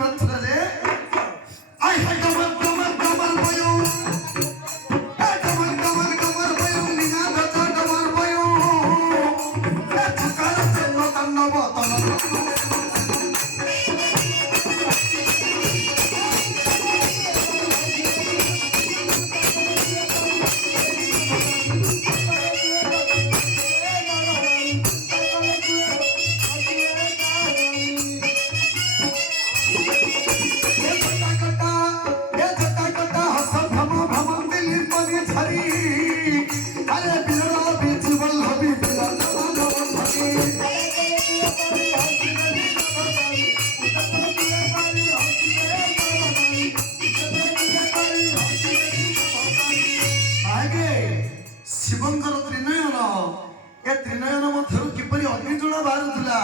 ବାନ୍ଧୁଲା ଯେ ଆଇ ହାଇ ଡବଲ ଡବଲ ଡବଲ ବୟୁ ଏ ଡବଲ ଡବଲ ଡବଲ ବୟୁ ନିନା ଦଚ ଡବଲ ବୟୁ ଏ ଛକାର ଚେନ ତନବ ତନ शिवंकर त्रिनयन ए त्रिनयन मध्य किपरि अग्निजोड़ा बारुला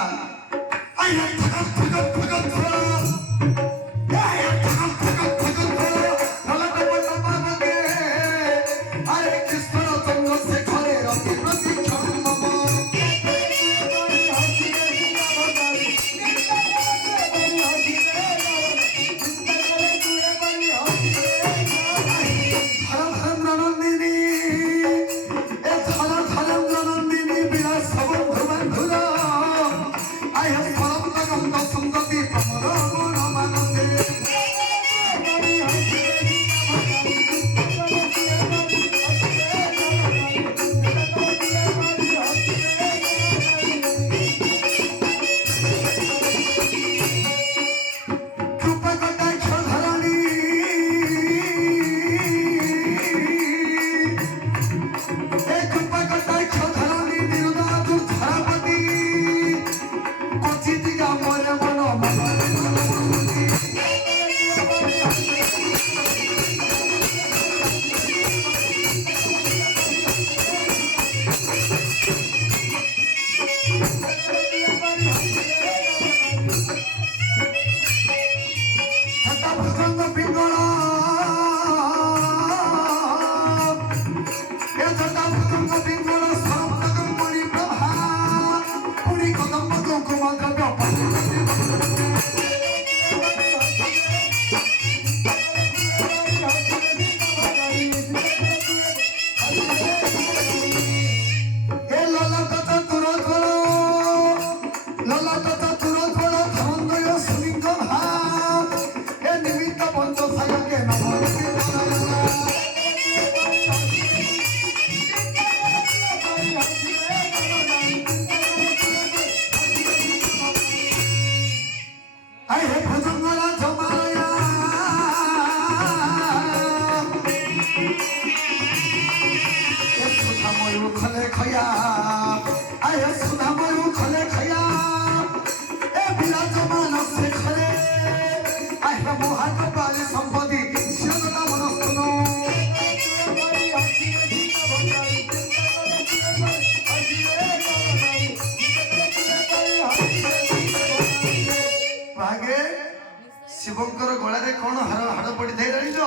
शिवंकर गलारे कौन हाड़ पड़ी थे जानिछ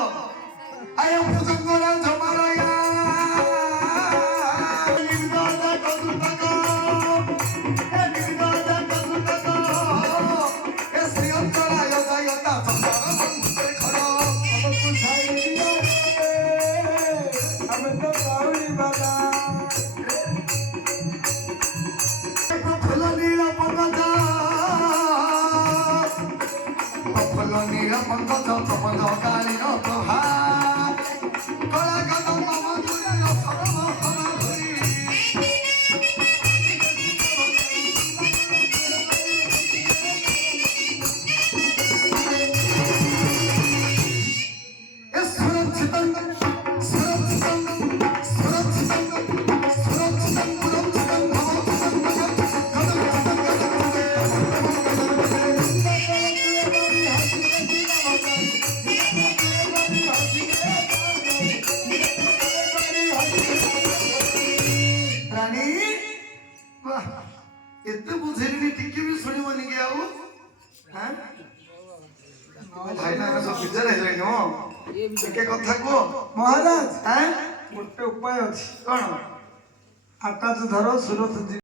आय भुजंगरा जमारया निगदा कदुतक ए निगदा कदुतक ए श्रीअंतरा यदायता चंद्र बंधुरे खर अब पुछाई दियो हमें तो काउली बाला फुल नील पंकजा नील पंकज कमल कालीन प्रभा कला कदम मधुर सरम कमाधुरी सुरक्षितं सुरक्षितं सुरक्षितं सुरक्षितं सुरक्षितं एते बुझेली टिके भी सुनिबनी के आउ हां भाई ना सब बिजर है रे हो एके कथा को महाराज हां गोटे उपाय अछि कोन आकाश धरो सुरत